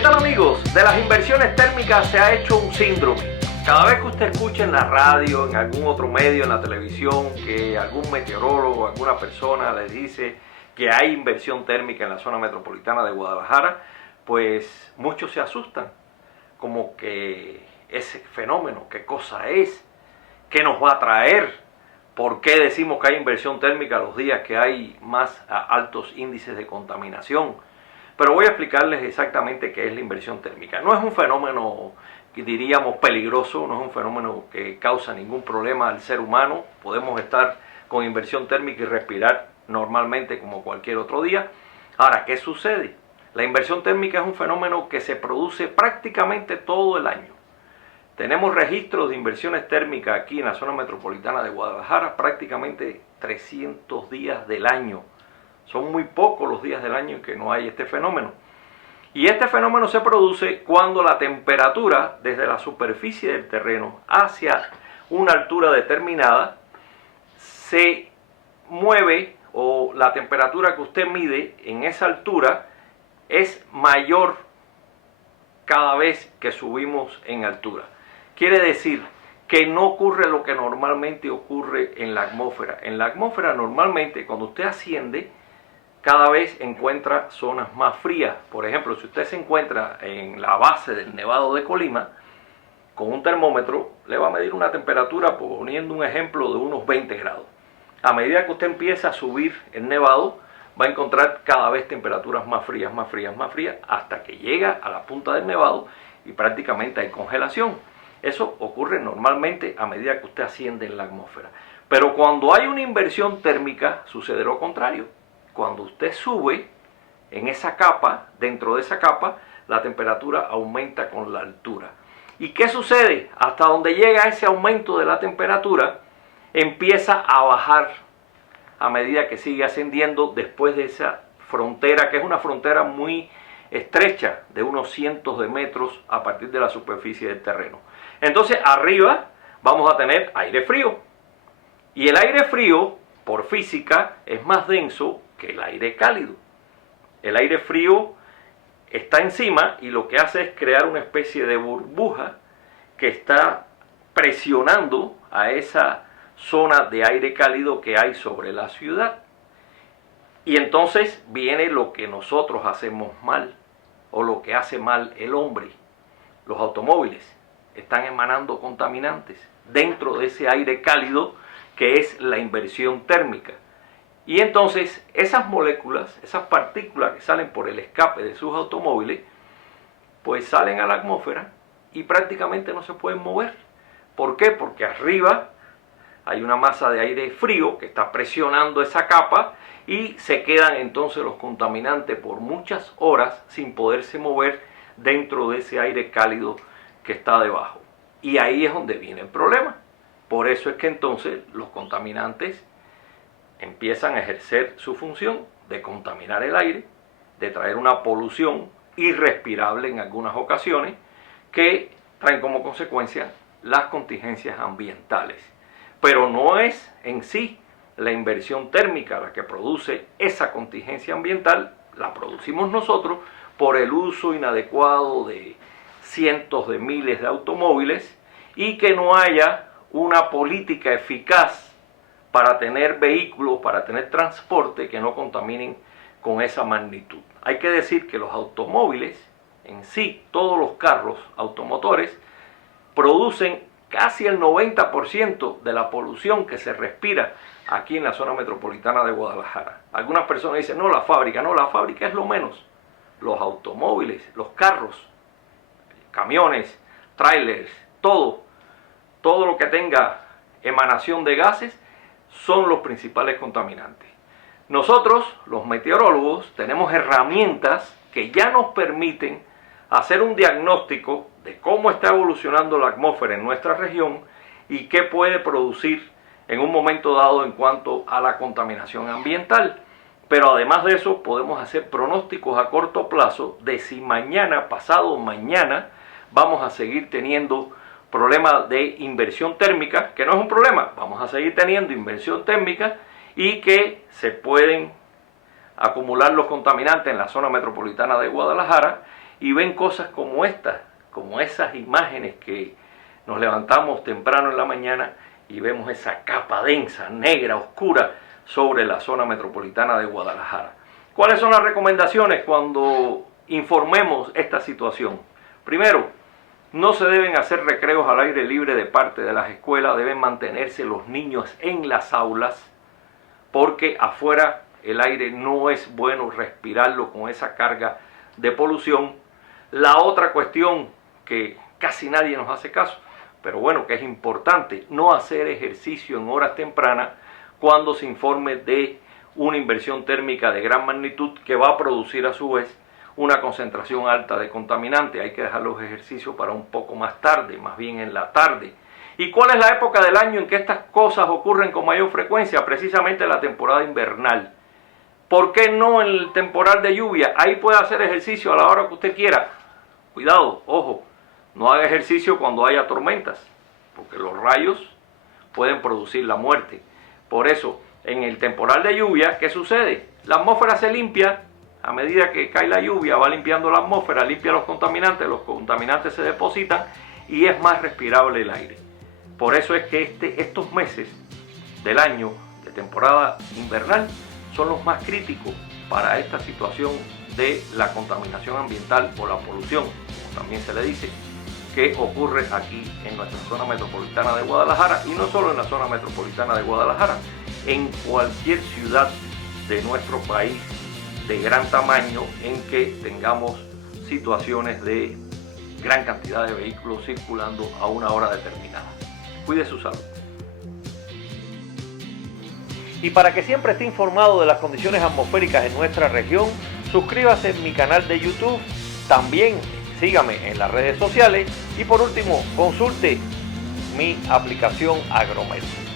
¿Qué tal, amigos? De las inversiones térmicas se ha hecho un síndrome. Cada vez que usted escucha en la radio, en algún otro medio, en la televisión, que algún meteorólogo, alguna persona le dice que hay inversión térmica en la zona metropolitana de Guadalajara, pues muchos se asustan. Como que ese fenómeno, ¿qué cosa es? ¿Qué nos va a traer? ¿Por qué decimos que hay inversión térmica los días que hay más altos índices de contaminación? Pero voy a explicarles exactamente qué es la inversión térmica. No es un fenómeno que diríamos peligroso, no es un fenómeno que causa ningún problema al ser humano. Podemos estar con inversión térmica y respirar normalmente como cualquier otro día. Ahora, ¿qué sucede? La inversión térmica es un fenómeno que se produce prácticamente todo el año. Tenemos registros de inversiones térmicas aquí en la zona metropolitana de Guadalajara prácticamente 300 días del año. Son muy pocos los días del año en que no hay este fenómeno. Y este fenómeno se produce cuando la temperatura desde la superficie del terreno hacia una altura determinada se mueve, o la temperatura que usted mide en esa altura es mayor cada vez que subimos en altura. Quiere decir que no ocurre lo que normalmente ocurre en la atmósfera. En la atmósfera normalmente cuando usted asciende cada vez encuentra zonas más frías. Por ejemplo, si usted se encuentra en la base del Nevado de Colima, con un termómetro le va a medir una temperatura, poniendo un ejemplo, de unos 20 grados. A medida que usted empieza a subir el nevado, va a encontrar cada vez temperaturas más frías, más frías, más frías, hasta que llega a la punta del nevado y prácticamente hay congelación. Eso ocurre normalmente a medida que usted asciende en la atmósfera. Pero cuando hay una inversión térmica, sucede lo contrario. Cuando usted sube en esa capa, dentro de esa capa, la temperatura aumenta con la altura. ¿Y qué sucede? Hasta donde llega ese aumento de la temperatura, empieza a bajar a medida que sigue ascendiendo después de esa frontera, que es una frontera muy estrecha, de unos cientos de metros a partir de la superficie del terreno. Entonces arriba vamos a tener aire frío. Y el aire frío, por física, es más denso que el aire cálido. El aire frío está encima y lo que hace es crear una especie de burbuja que está presionando a esa zona de aire cálido que hay sobre la ciudad. Y entonces viene lo que nosotros hacemos mal, o lo que hace mal el hombre. Los automóviles están emanando contaminantes dentro de ese aire cálido que es la inversión térmica. Y entonces esas moléculas, esas partículas que salen por el escape de sus automóviles, pues salen a la atmósfera y prácticamente no se pueden mover. ¿Por qué? Porque arriba hay una masa de aire frío que está presionando esa capa y se quedan entonces los contaminantes por muchas horas sin poderse mover dentro de ese aire cálido que está debajo. Y ahí es donde viene el problema. Por eso es que entonces los contaminantes empiezan a ejercer su función de contaminar el aire, de traer una polución irrespirable en algunas ocasiones, que traen como consecuencia las contingencias ambientales. Pero no es en sí la inversión térmica la que produce esa contingencia ambiental, la producimos nosotros por el uso inadecuado de cientos de miles de automóviles y que no haya una política eficaz para tener vehículos, para tener transporte que no contaminen con esa magnitud. Hay que decir que los automóviles en sí, todos los carros automotores, producen casi el 90% de la polución que se respira aquí en la zona metropolitana de Guadalajara. Algunas personas dicen, no, la fábrica es lo menos. Los automóviles, los carros, camiones, trailers, todo lo que tenga emanación de gases son los principales contaminantes. Nosotros, los meteorólogos, tenemos herramientas que ya nos permiten hacer un diagnóstico de cómo está evolucionando la atmósfera en nuestra región y qué puede producir en un momento dado en cuanto a la contaminación ambiental. Pero además de eso podemos hacer pronósticos a corto plazo de si mañana, pasado mañana, vamos a seguir teniendo problemas de inversión térmica, que no es un problema, vamos a seguir teniendo inversión térmica y que se pueden acumular los contaminantes en la zona metropolitana de Guadalajara y ven cosas como estas, como esas imágenes que nos levantamos temprano en la mañana y vemos esa capa densa, negra, oscura sobre la zona metropolitana de Guadalajara. ¿Cuáles son las recomendaciones cuando informemos esta situación? Primero, no se deben hacer recreos al aire libre de parte de las escuelas, deben mantenerse los niños en las aulas, porque afuera el aire no es bueno respirarlo con esa carga de polución. La otra cuestión que casi nadie nos hace caso, pero bueno, que es importante, no hacer ejercicio en horas tempranas cuando se informe de una inversión térmica de gran magnitud que va a producir a su vez una concentración alta de contaminantes. Hay que dejar los ejercicios para un poco más tarde, más bien en la tarde. ¿Y cuál es la época del año en que estas cosas ocurren con mayor frecuencia? Precisamente la temporada invernal. ¿Por qué no en el temporal de lluvia? Ahí puede hacer ejercicio a la hora que usted quiera. Cuidado, ojo, no haga ejercicio cuando haya tormentas, porque los rayos pueden producir la muerte. Por eso, en el temporal de lluvia, ¿qué sucede? La atmósfera se limpia. A medida que cae la lluvia, va limpiando la atmósfera, limpia los contaminantes se depositan y es más respirable el aire. Por eso es que estos meses del año de temporada invernal son los más críticos para esta situación de la contaminación ambiental o la polución, como también se le dice, que ocurre aquí en nuestra zona metropolitana de Guadalajara, y no solo en la zona metropolitana de Guadalajara, en cualquier ciudad de nuestro país de gran tamaño en que tengamos situaciones de gran cantidad de vehículos circulando a una hora determinada. Cuide su salud. Y para que siempre esté informado de las condiciones atmosféricas en nuestra región, suscríbase en mi canal de YouTube, también sígame en las redes sociales y por último consulte mi aplicación Agrometro.